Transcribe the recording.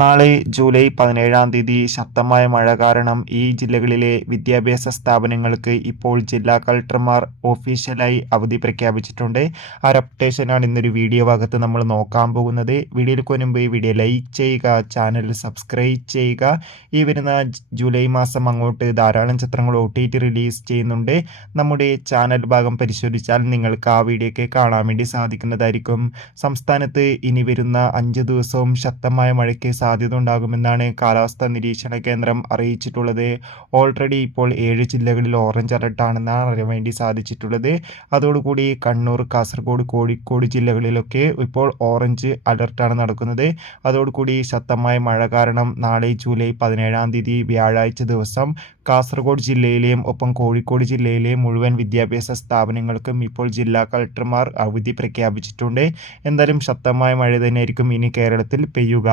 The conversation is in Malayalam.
നാളെ ജൂലൈ 17-ാം തീയതി ശക്തമായ മഴ കാരണം ഈ ജില്ലകളിലെ വിദ്യാഭ്യാസ സ്ഥാപനങ്ങൾക്ക് ഇപ്പോൾ ജില്ലാ കളക്ടർമാർ ഒഫീഷ്യലായി അവധി പ്രഖ്യാപിച്ചിട്ടുണ്ട്. ആ ഒരു അപ്ഡേഷനാണ് ഇന്നൊരു വീഡിയോ ഭാഗത്ത് നമ്മൾ നോക്കാൻ പോകുന്നത്. വീഡിയോയിലേക്ക് മുൻപ് ഈ വീഡിയോ ലൈക്ക് ചെയ്യുക, ചാനൽ സബ്സ്ക്രൈബ് ചെയ്യുക. ഈ വരുന്ന ജൂലൈ മാസം അങ്ങോട്ട് ധാരാളം ചിത്രങ്ങൾ OTT റിലീസ് ചെയ്യുന്നുണ്ട്. നമ്മുടെ ചാനൽ ഭാഗം പരിശോധിച്ചാൽ നിങ്ങൾക്ക് ആ വീഡിയോ ഒക്കെ കാണാൻ വേണ്ടി സാധിക്കുന്നതായിരിക്കും. സംസ്ഥാനത്ത് ഇനി വരുന്ന 5 ദിവസവും ശക്തമായ മഴയ്ക്ക് സാധ്യത ഉണ്ടാകുമെന്നാണ് കാലാവസ്ഥാ നിരീക്ഷണ കേന്ദ്രം അറിയിച്ചിട്ടുള്ളത്. ഓൾറെഡി ഇപ്പോൾ 7 ജില്ലകളിൽ ഓറഞ്ച് അലർട്ടാണെന്നാണ് അറിയാൻ വേണ്ടി സാധിച്ചിട്ടുള്ളത്. അതോടുകൂടി കണ്ണൂർ, കാസർഗോഡ്, കോഴിക്കോട് ജില്ലകളിലൊക്കെ ഇപ്പോൾ ഓറഞ്ച് അലർട്ടാണ് നടക്കുന്നത്. അതോടുകൂടി ശക്തമായ മഴ കാരണം നാളെ ജൂലൈ 17-ാം തീയതി വ്യാഴാഴ്ച ദിവസം കാസർഗോഡ് ജില്ലയിലെയും ഒപ്പം കോഴിക്കോട് ജില്ലയിലെയും മുഴുവൻ വിദ്യാഭ്യാസ സ്ഥാപനങ്ങൾക്കും ഇപ്പോൾ ജില്ലാ കളക്ടർമാർ അവധി പ്രഖ്യാപിച്ചിട്ടുണ്ട്. എന്തായാലും ശക്തമായ മഴ തന്നെയായിരിക്കും ഇനി കേരളത്തിൽ പെയ്യുക.